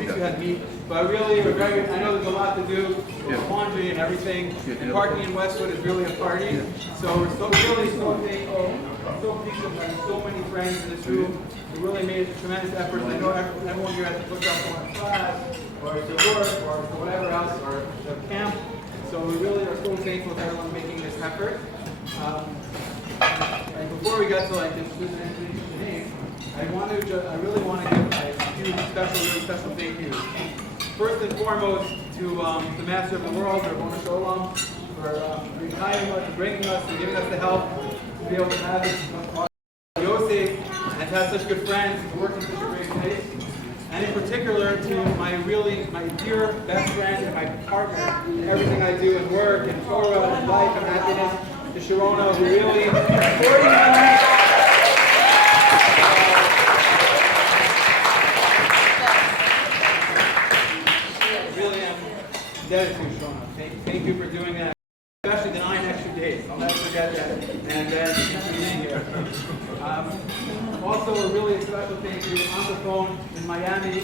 weeks we had meat, but really we're very, I know there's a lot to do with laundry and everything, and parking in Westwood is really a party, so we're so thankful, so appreciative of having so many friends in this room who really made tremendous efforts. I know everyone here had to put up on class, or to work, or to whatever else, or to camp, so we really are so thankful to everyone making this effort. And before we get to like this name, I really want to give a huge, really special thank you. First and foremost to the Master of the World, Rabboni Shalom, for retiring us, for bringing us, and giving us the help to be able to have this Yosef and to have such good friends, to work in such a great place. And in particular to my dear best friend and my partner in everything I do in work and Torah and life and happiness, to Sharona, who really, 40 minutes. Really am indebted to Sharona. Thank you for doing that, especially the 9 extra days. I'll never forget that. And thank you for being here. Also, a really special thank you on the phone in Miami,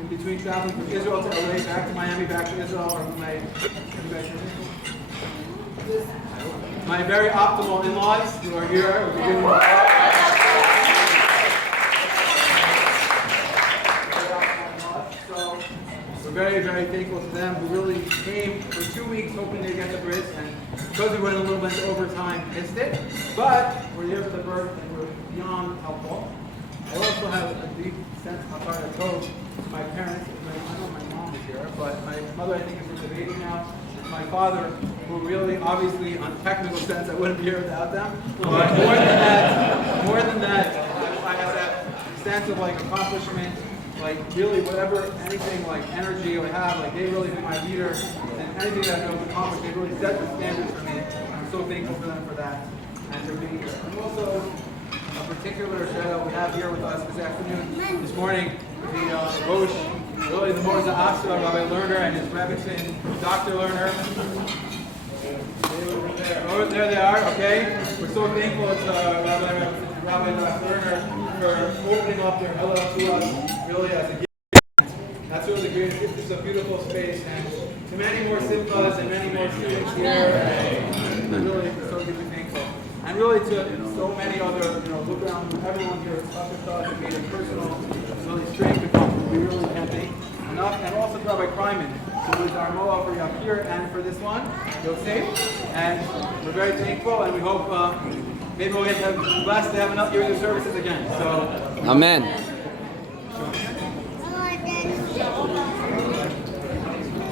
in between traveling from Israel to LA, back to Miami, back to Israel, or my very optimal in-laws who are here. So we're very, very thankful to them who really came for 2 weeks hoping to get the brit, and because we went a little bit over time, missed it. But we're here for the birth and we're beyond helpful. I also have a deep sense of heart. I told my parents, I know my mom is here, but my mother I think is with the baby now. My father, who really, obviously, on a technical sense, I wouldn't be here without them. But more than that, I have that sense of like accomplishment, like really whatever, anything like energy I have, like they really be my leader, and anything that I've accomplished, they really set the standards for me. I'm so thankful for them for that, and for being here. And also, a particular shout out we have here with us this afternoon, this morning, the Rosh. Really, the Moza Asra, Rabbi Lerner, and his Rebbitzin, Dr. Lerner. Oh, there they are, okay? We're so thankful to Rabbi Dr. Lerner for opening up their Hillel to us, really as a gift. That's really great. This is a beautiful space, and to many more simchas and many more students here, and really so deeply thankful. And really to so many other, look around, everyone here, special thoughts that made it personal, really strength and comfort. We really can't thank enough. And also to Rabbi Kryman, who is our Moa for Yakir and for this one, Yosef. And we're very thankful, and we hope maybe we'll get blessed to have enough years of services again. So, Amen.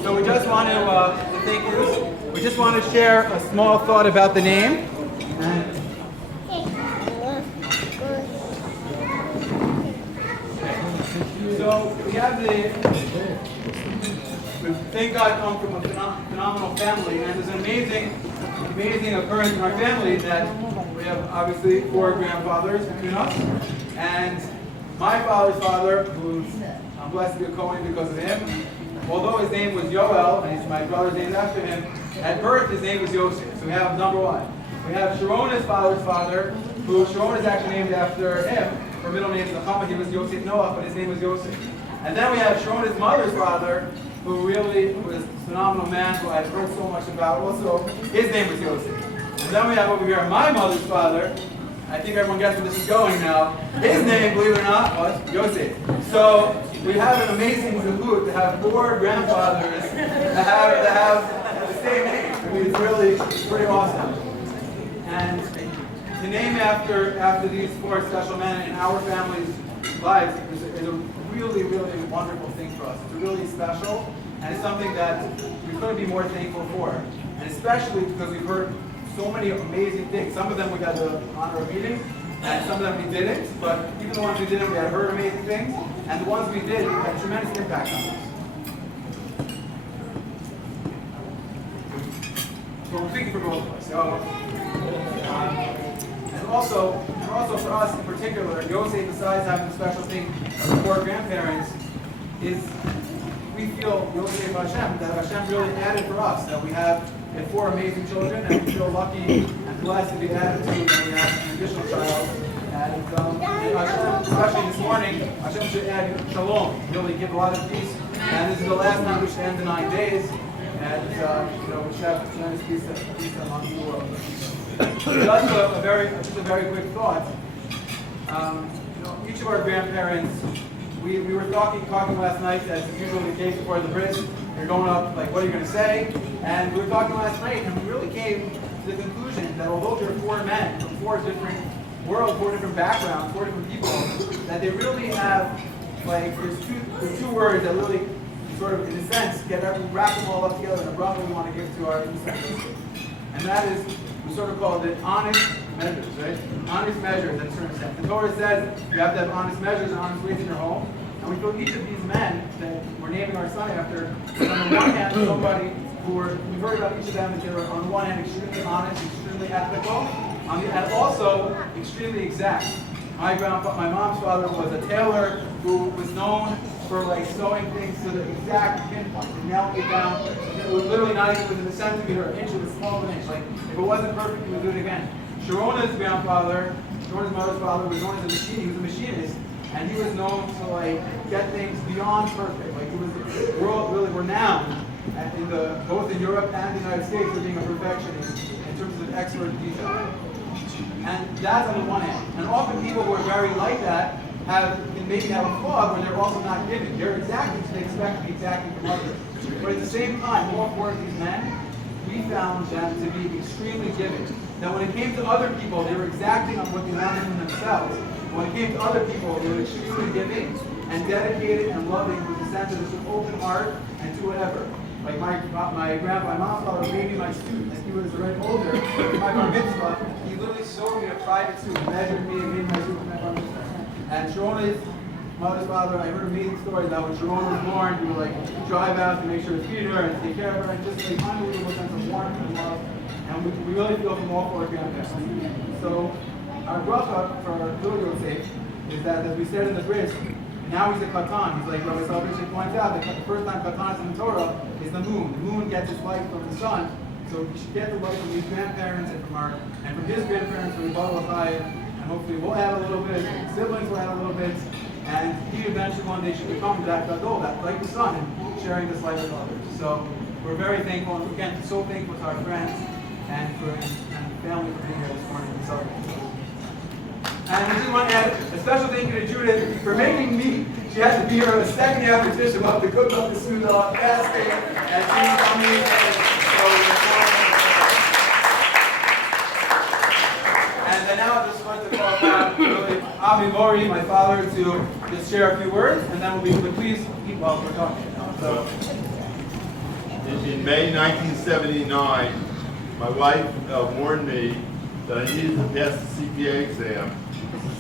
So we just want to thank you. We just want to share a small thought about the name. So we have thank God, come from a phenomenal family, and there's an amazing occurrence in our family that we have obviously 4 grandfathers between us, and my father's father, who's I'm blessed to be a Kohen because of him, although his name was Yoel, and my brother's named after him, at birth his name was Yosef. So we have number 1. We have Sharona's father's father, who Sharon is actually named after him. Her middle name is Nechama. He was Yosef Noah, but his name was Yosef. And then we have Sharona's mother's father, who really was a phenomenal man, who I've heard so much about. Also, his name was Yosef. And then we have over here my mother's father. I think everyone gets where this is going now. His name, believe it or not, was Yosef. So we have an amazing zehut to have 4 grandfathers that have the same name. I mean, it's pretty awesome. And to name after these 4 special men in our family's lives is a really, really wonderful thing for us. It's really special, and it's something that we couldn't be more thankful for. And especially because we've heard so many amazing things. Some of them we got the honor of meeting, and some of them we didn't. But even the ones we didn't, we had heard amazing things. And the ones we did had tremendous impact on us. So I'm speaking for both of us. And also for us in particular, Yosef, besides having the special thing of 4 grandparents, is we feel Yosef Hashem, that Hashem really added for us, that we have 4 amazing children, and we feel lucky and blessed to be added to, and we have an additional child. And especially this morning, Hashem should add shalom, really give a lot of peace. And this is the last night we should end the 9 days. And we should have tremendous peace among the world. Just a very quick thought. Each of our grandparents, we were talking last night, as is usually the case before the bris. You're going up, like, what are you going to say? And we were talking last night, and we really came to the conclusion that although there are 4 men from 4 different worlds, 4 different backgrounds, 4 different people, that they really have, like, there's two words that really sort of, in a sense, wrap them all up together in a bracha we want to give to our descendants. And that is, we sort of call it honest measures, right? Honest measures in a certain sense. The Torah says you have to have honest measures and honest ways in your home. And we feel each of these men that we're naming our son after, on the one hand, somebody we've heard about each of them that they were, on the one hand, extremely honest, extremely ethical, and also extremely exact. My mom's father was a tailor who was known for sewing things to the exact pinpoint, and nailing it down. It was literally not even within a centimeter, an inch, it was small of an inch. Like, if it wasn't perfect, he would do it again. Sharona's mother's father, was known as a machinist. He was a machinist, and he was known to get things beyond perfect. Like, he was really renowned both in Europe and the United States for being a perfectionist in terms of expert detail. And that's on the one hand. And often people who are very like that can maybe have a flaw where they're also not giving. They're exacting, so they expect to be exacting from others. But at the same time, all 4 of these men, we found them to be extremely giving. Now when it came to other people, they were exacting on what they wanted from themselves. When it came to other people, they were extremely giving and dedicated and loving with a sense of this open heart and to whatever. Like my mom's father made me my suit, and he was already older. My bar mitzvah, he literally sewed me a private suit, measured me, and made my suit for my bar mitzvah. And Sharona's mother's father, I heard amazing stories that when Sharona was born, we would drive out to make sure to feed her and take care of her, and just unbelievable sense of warmth and love. And we really feel from all 4 grandparents. So our bracha for little Yosef is that, as we said in the bris, now he's a Katan. He's like Rabbi Salvation points out, that the first time Katan is in the Torah is the moon. The moon gets its light from the sun. So we should get the light from his grandparents and from his grandparents from the Baba Chai. And hopefully we'll add a little bit, siblings will add a little bit, and he eventually one day should become that Gadol, that like the sun, and sharing this light with others. So we're very thankful, and again, so thankful to our friends and family for being here this morning. And I just want to add a special thank you to Judith for making me. She had to be here on the second after Tisha B'Av to cook up the Suda, fasting, and being amazing. And then now I just want to call upon Avi Mori, my father, to just share a few words, and then we'll please keep while we're talking. In May 1979, my wife warned me that I needed to pass the CPA exam.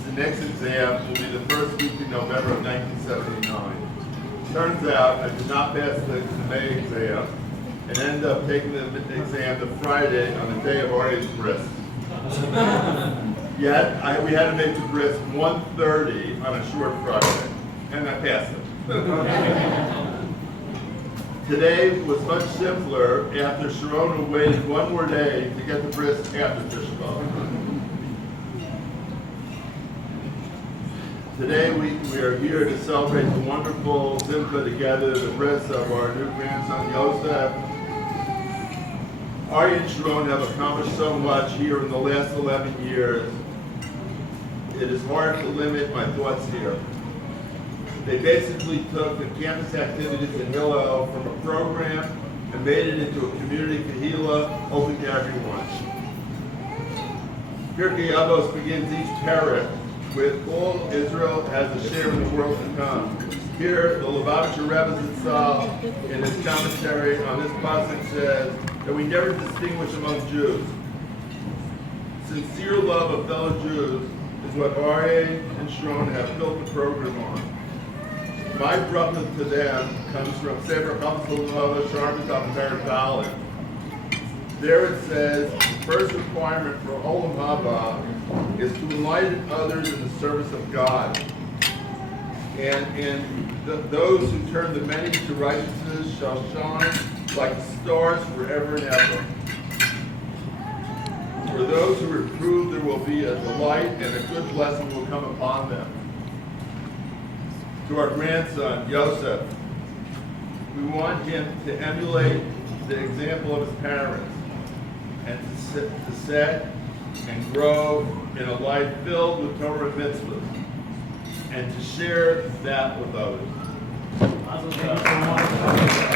The next exam will be the first week in November of 1979. Turns out I did not pass the May exam and ended up taking the exam the Friday on the day of Arya's bris. Yet we had to make the bris 1:30 on a short Friday, and I passed it. Today was much simpler after Sharona waited 1 more day to get the bris after Tisha B'Av. Today we are here to celebrate the wonderful Simcha together, the bris of our new grandson Yosef. Arya and Sharon have accomplished so much here in the last 11 years. It is hard to limit my thoughts here. They basically took the campus activities in Hillel from a program and made it into a community kahila open to everyone. Pirkei Avos begins each parak with all Israel has a share in the world to come. Here, the Lubavitcher Rebbe Zatzal, in his commentary on this pasuk, says that we never distinguish among Jews. Sincere love of fellow Jews is what Arya and Sharon have built the program on. My bracha to them comes from Sefer Chatzal Sharbat Parak Dalet. There it says, the first requirement for Olam Haba is to enlighten others in the service of God. And those who turn the many to righteousness shall shine like stars forever and ever. For For those who reprove, there will be a delight, and a good blessing will come upon them. To our grandson, Yosef, we want him to emulate the example of his parents and to set and grow in a life filled with Torah and mitzvahs, and to share that with others. Thank you so much.